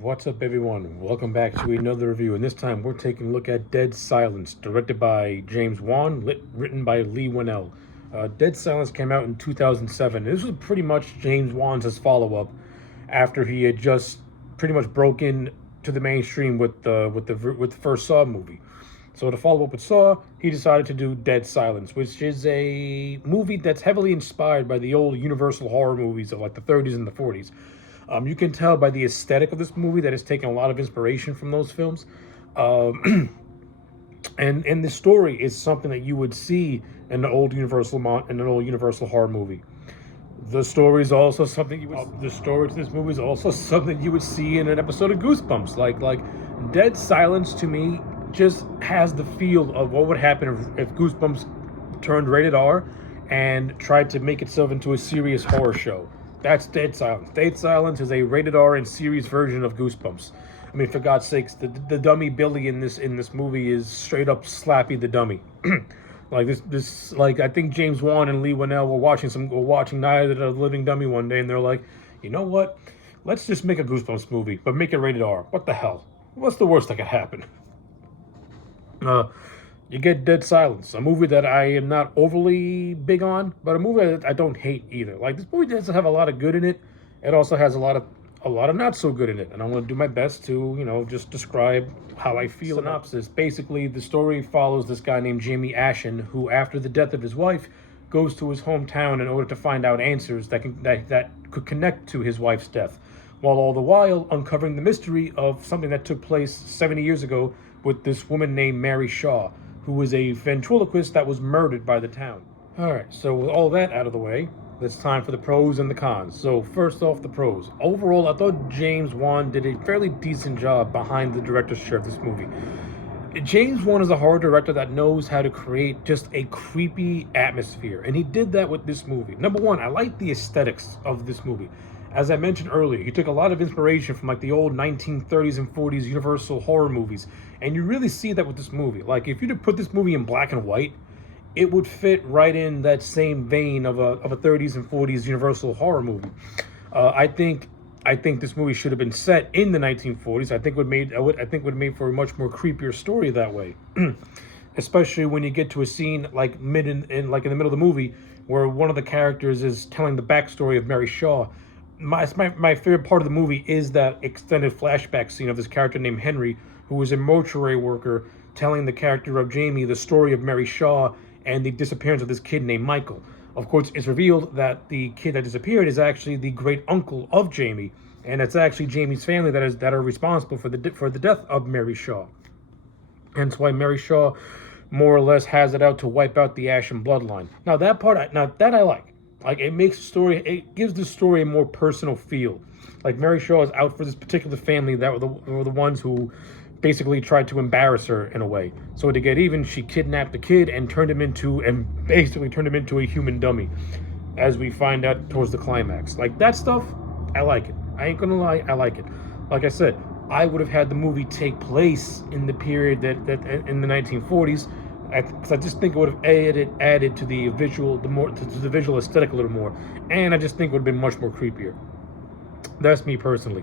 What's up, everyone? Welcome back to another review, and this time we're taking a look at Dead Silence, directed by James Wan, written by Lee Winnell. Dead Silence came out in 2007. This was pretty much James Wan's follow-up after he had just pretty much broken to the mainstream with the first Saw movie. So to follow up with Saw, he decided to do Dead Silence, which is a movie that's heavily inspired by the old Universal horror movies of like the 30s and the 40s. You can tell by the aesthetic of this movie that it's taken a lot of inspiration from those films. And the story is something that you would see in an old Universal horror movie. The story is also something the story to this movie is also something you would see in an episode of Goosebumps. Like Dead Silence to me just has the feel of what would happen if Goosebumps turned rated R and tried to make itself into a serious horror show. That's Dead Silence. Dead Silence is a rated R and serious version of Goosebumps. I mean, for God's sakes, the dummy Billy in this movie is straight up Slappy the Dummy. I think James Wan and Lee Winnell were watching Night of the Living Dummy one day, and they're like, you know what? Let's just make a Goosebumps movie, but make it rated R. What the hell? What's the worst that could happen? You get Dead Silence, a movie that I am not overly big on, but a movie that I don't hate either. Like, this movie does have a lot of good in it. It also has a lot of not so good in it, and I'm going to do my best to just describe how I feel. Synopsis: basically, the story follows this guy named Jamie Ashen, who, after the death of his wife, goes to his hometown in order to find out answers that could connect to his wife's death, while all the while uncovering the mystery of something that took place 70 years ago with this woman named Mary Shaw, who was a ventriloquist that was murdered by the town. Alright, so with all that out of the way, it's time for the pros and the cons. So first off, the pros. Overall, I thought James Wan did a fairly decent job behind the director's chair of this movie. James Wan is a horror director that knows how to create just a creepy atmosphere, and he did that with this movie. Number one, I like the aesthetics of this movie. As I mentioned earlier, he took a lot of inspiration from like the old 1930s and 40s Universal horror movies, and you really see that with this movie. Like, if you to put this movie in black and white, it would fit right in that same vein of a 30s and 40s Universal horror movie. I think this movie should have been set in the 1940s. I think would made for a much more creepier story that way. Especially when you get to a scene like in the middle of the movie where one of the characters is telling the backstory of Mary Shaw. My favorite part of the movie is that extended flashback scene of this character named Henry, who is a mortuary worker, telling the character of Jamie the story of Mary Shaw and the disappearance of this kid named Michael. Of course, it's revealed that the kid that disappeared is actually the great uncle of Jamie, and it's actually Jamie's family that are responsible for the death of Mary Shaw. Hence why Mary Shaw more or less has it out to wipe out the Ashen bloodline. Now that part, I like. Like, it gives the story a more personal feel. Like, Mary Shaw is out for this particular family that were the ones who basically tried to embarrass her in a way. So to get even, she kidnapped the kid and basically turned him into a human dummy, as we find out towards the climax. Like, that stuff, I like it. I ain't gonna lie, I like it. Like I said, I would have had the movie take place in the period that in the 1940s. Because I just think it would have added to the visual, to the visual aesthetic a little more, and I just think it would have been much more creepier. That's me personally.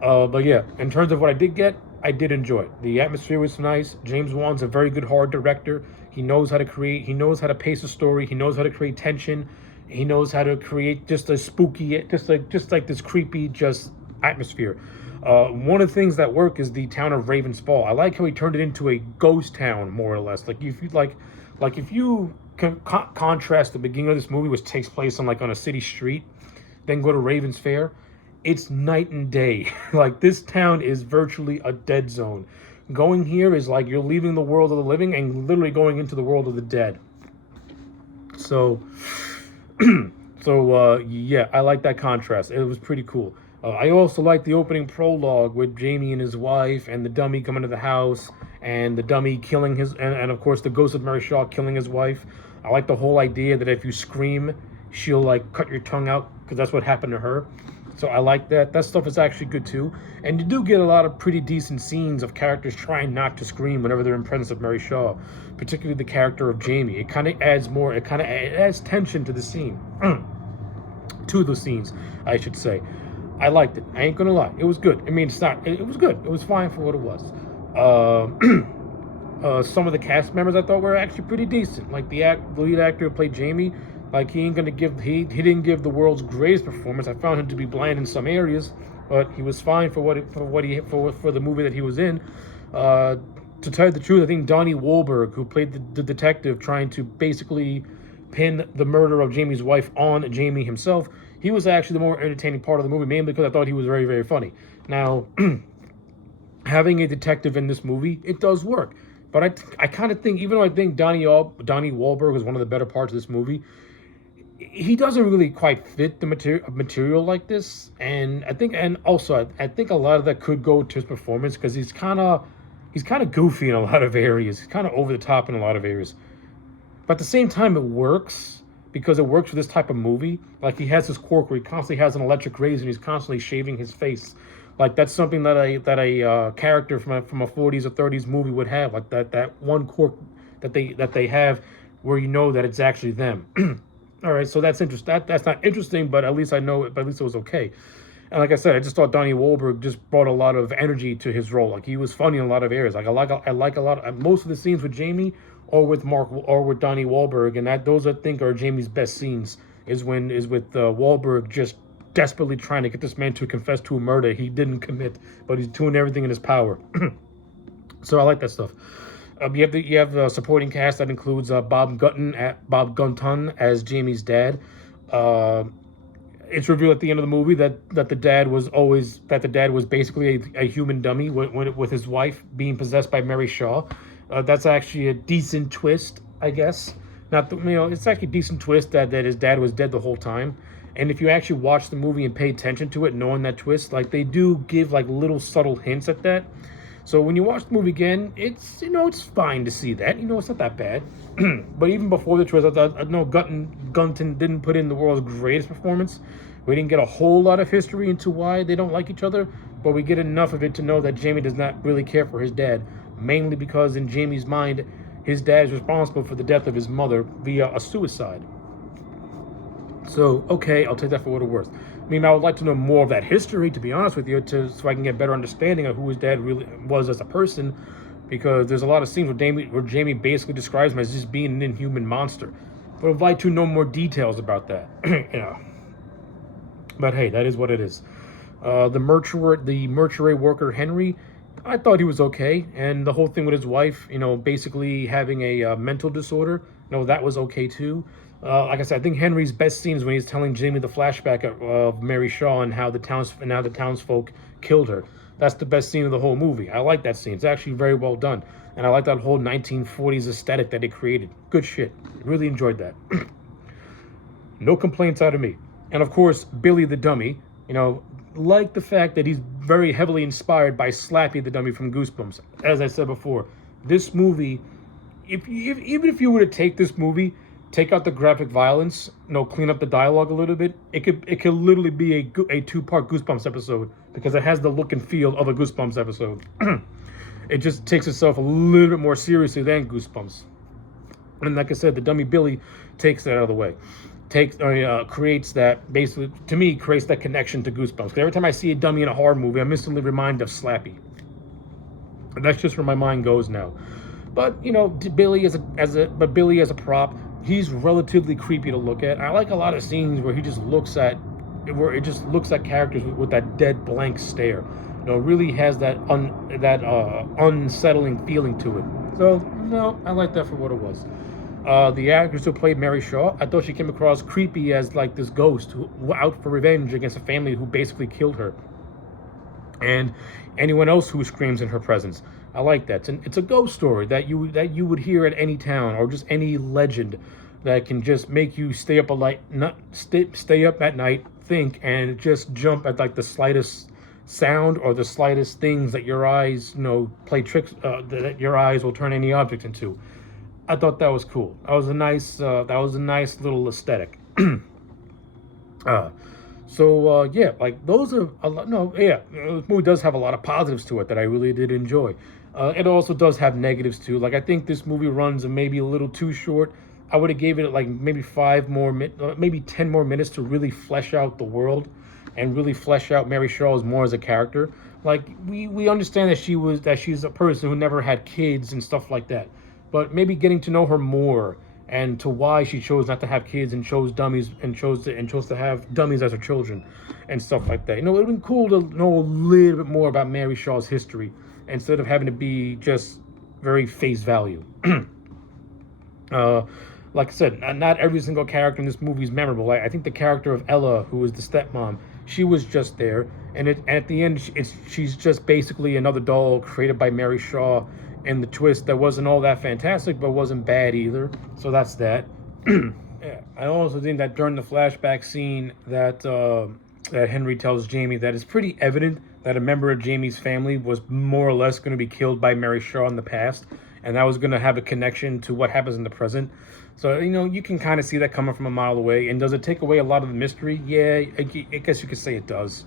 But yeah, in terms of what I did get, I did enjoy it. The atmosphere was nice. James Wan's a very good horror director. He knows how to create. He knows how to pace a story. He knows how to create tension. He knows how to create just a spooky, just like this creepy, just atmosphere. One of the things that work is the town of Raven's Fall. I like how he turned it into a ghost town, more or less. Like, if you contrast the beginning of this movie, which takes place on a city street, then go to Raven's Fair, it's night and day. Like, this town is virtually a dead zone. Going here is like you're leaving the world of the living and literally going into the world of the dead. So, yeah, I like that contrast. It was pretty cool. I also like the opening prologue with Jamie and his wife and the dummy coming to the house and the dummy killing and of course the ghost of Mary Shaw killing his wife. I like the whole idea that if you scream, she'll cut your tongue out, because that's what happened to her. So I like that. That stuff is actually good too. And you do get a lot of pretty decent scenes of characters trying not to scream whenever they're in presence of Mary Shaw, particularly the character of Jamie. It kind of adds tension to the scene. To the scenes, I should say. I liked it. I ain't gonna lie. It was good. I mean, it's not. It was good. It was fine for what it was. Uh, some of the cast members I thought were actually pretty decent. Like the lead actor who played Jamie. Like he ain't gonna give he didn't give the world's greatest performance. I found him to be bland in some areas, but he was fine for for the movie that he was in. Uh, to tell you the truth, I think Donnie Wahlberg, who played the detective trying to basically pin the murder of Jamie's wife on Jamie himself, he was actually the more entertaining part of the movie, mainly because I thought he was very, very funny. Now, having a detective in this movie, it does work. But I kind of think, even though I think Donnie Wahlberg was one of the better parts of this movie, he doesn't really quite fit the material like this. And I think a lot of that could go to his performance because he's kind of goofy in a lot of areas. He's kind of over the top in a lot of areas. But at the same time, it works because it works for this type of movie. Like he has this quirk where he constantly has an electric razor and he's constantly shaving his face. Like that's something that a character from a 40s or 30s movie would have. Like that one quirk that they have where you know that it's actually them. All right, so that's interesting. That's not interesting, but at least I know it. But at least it was okay. And like I said, I just thought Donnie Wahlberg just brought a lot of energy to his role. Like he was funny in a lot of areas. Like I like a lot of most of the scenes with Jamie or with Mark or with Donnie Wahlberg, and those I think are Jamie's best scenes. Is with Wahlberg just desperately trying to get this man to confess to a murder he didn't commit, but he's doing everything in his power. So I like that stuff. You have the supporting cast that includes Bob Gunton as Jamie's dad. Uh, it's revealed at the end of the movie that the dad was basically a human dummy with his wife being possessed by Mary Shaw. That's actually a decent twist, I guess. Not the, you know, it's actually a decent twist that his dad was dead the whole time. And if you actually watch the movie and pay attention to it, knowing that twist, like they do give like little subtle hints at that. So when you watch the movie again, it's fine to see that. It's not that bad. But even before the twist, I know Gunton didn't put in the world's greatest performance. We didn't get a whole lot of history into why they don't like each other, but we get enough of it to know that Jamie does not really care for his dad, mainly because in Jamie's mind, his dad is responsible for the death of his mother via a suicide. So, okay, I'll take that for what it's worth. I mean, I would like to know more of that history, to be honest with you, so I can get a better understanding of who his dad really was as a person, because there's a lot of scenes where Jamie basically describes him as just being an inhuman monster. But I'd like to know more details about that, But hey, that is what it is. The mortuary worker Henry, I thought he was okay, and the whole thing with his wife, basically having a mental disorder, that was okay too. Like I said, I think Henry's best scene is when he's telling Jamie the flashback of Mary Shaw and how the townsfolk killed her. That's the best scene of the whole movie. I like that scene. It's actually very well done, and I like that whole 1940s aesthetic that it created. Good shit. Really enjoyed that. No complaints out of me. And of course, Billy the Dummy. Like the fact that he's very heavily inspired by Slappy the Dummy from Goosebumps. As I said before, this movie, even if you were to take this movie, take out the graphic violence, clean up the dialogue a little bit, it could literally be a two-part Goosebumps episode because it has the look and feel of a Goosebumps episode. It just takes itself a little bit more seriously than Goosebumps. And like I said, the Dummy Billy takes that out of the way. Creates that, basically, to me, creates that connection to Goosebumps. Because every time I see a dummy in a horror movie, I'm instantly reminded of Slappy. And that's just where my mind goes now. But Billy as a prop, he's relatively creepy to look at. I like a lot of scenes where it just looks at characters with that dead blank stare. It really has that unsettling feeling to it. So no, I like that for what it was. The actress who played Mary Shaw, I thought she came across creepy as like this ghost who out for revenge against a family who basically killed her, and anyone else who screams in her presence. I like that. It's a ghost story that you would hear at any town or just any legend that can just make you stay up at night, think, and just jump at like the slightest sound or the slightest things that your eyes play tricks that your eyes will turn any object into. I thought that was cool. That was a nice little aesthetic. Yeah, like those are a lot. No, yeah, this movie does have a lot of positives to it that I really did enjoy. It also does have negatives too. Like I think this movie runs maybe a little too short. I would have gave it like maybe 5 more, maybe 10 more minutes to really flesh out the world. and really flesh out Mary Charles more as a character. Like we understand that she's a person who never had kids and stuff like that, but maybe getting to know her more and to why she chose not to have kids and chose dummies and chose to have dummies as her children and stuff like that. It would have been cool to know a little bit more about Mary Shaw's history instead of having to be just very face value. uh, like I said, not every single character in this movie is memorable. I think the character of Ella, who was the stepmom, she was just there, and at the end, she's just basically another doll created by Mary Shaw, and the twist that wasn't all that fantastic, but wasn't bad either. So that's that. Yeah, I also think that during the flashback scene that Henry tells Jamie that it's pretty evident that a member of Jamie's family was more or less going to be killed by Mary Shaw in the past, and that was going to have a connection to what happens in the present. So you can kind of see that coming from a mile away. And does it take away a lot of the mystery? Yeah, I guess you could say it does.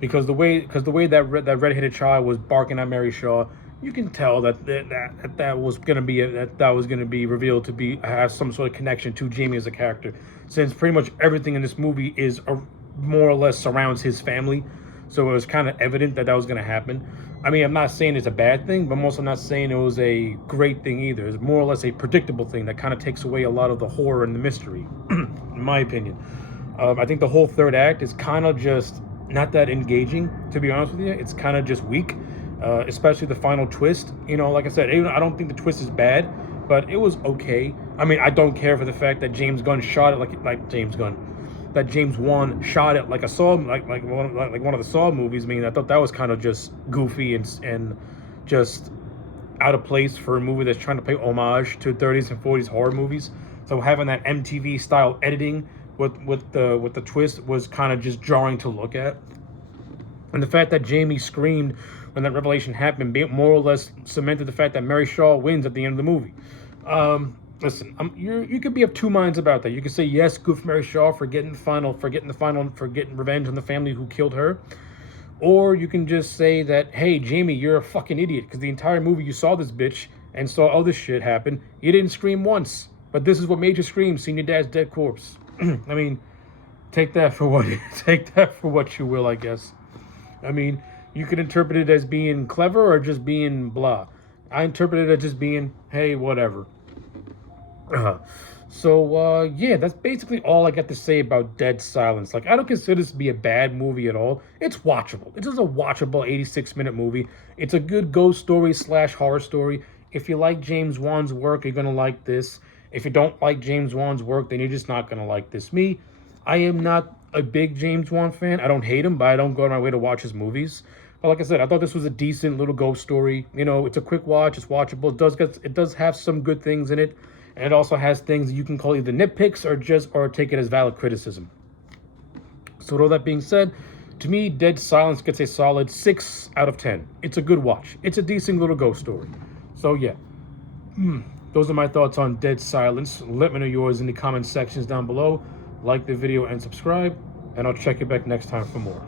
Because the way that redheaded child was barking at Mary Shaw, you can tell that was going to be revealed to have some sort of connection to Jamie as a character, since pretty much everything in this movie is more or less surrounds his family. So it was kind of evident that was going to happen. I mean, I'm not saying it's a bad thing, but I'm also not saying it was a great thing either. It's more or less a predictable thing that kind of takes away a lot of the horror and the mystery, in my opinion. I think the whole third act is kind of just not that engaging, to be honest with you. It's kind of just weak, especially the final twist. Like I said, I don't think the twist is bad, but it was okay. I mean, I don't care for the fact that James Gunn shot it like James Gunn. That James Wan shot it like a Saw, like one of the Saw movies. I mean, I thought that was kind of just goofy and just out of place for a movie that's trying to pay homage to 30s and 40s horror movies. So having that MTV style editing with the twist was kind of just jarring to look at. And the fact that Jamie screamed when that revelation happened more or less cemented the fact that Mary Shaw wins at the end of the movie. Listen, you could be of two minds about that. You could say yes, good for Mary Shaw for getting revenge on the family who killed her, or you can just say that, hey, Jamie, you're a fucking idiot because the entire movie you saw this bitch and saw all this shit happen. You didn't scream once, but this is what made you scream: seeing your dad's dead corpse. I mean, take that for what you will, I guess. I mean, you could interpret it as being clever or just being blah. I interpret it as just being, hey, whatever. Yeah, that's basically all I got to say about Dead Silence. Like, I don't consider this to be a bad movie at all. It's watchable. It is a watchable 86-minute movie. It's a good ghost story / horror story. If you like James Wan's work, you're going to like this. If you don't like James Wan's work, then you're just not going to like this. Me, I am not a big James Wan fan. I don't hate him, but I don't go out of my way to watch his movies. But like I said, I thought this was a decent little ghost story. It's a quick watch. It's watchable. It does have some good things in it. And it also has things that you can call either nitpicks or take it as valid criticism. So with all that being said, to me, Dead Silence gets a solid 6 out of 10. It's a good watch. It's a decent little ghost story. So yeah, those are my thoughts on Dead Silence. Let me know yours in the comment sections down below. Like the video and subscribe, and I'll check you back next time for more.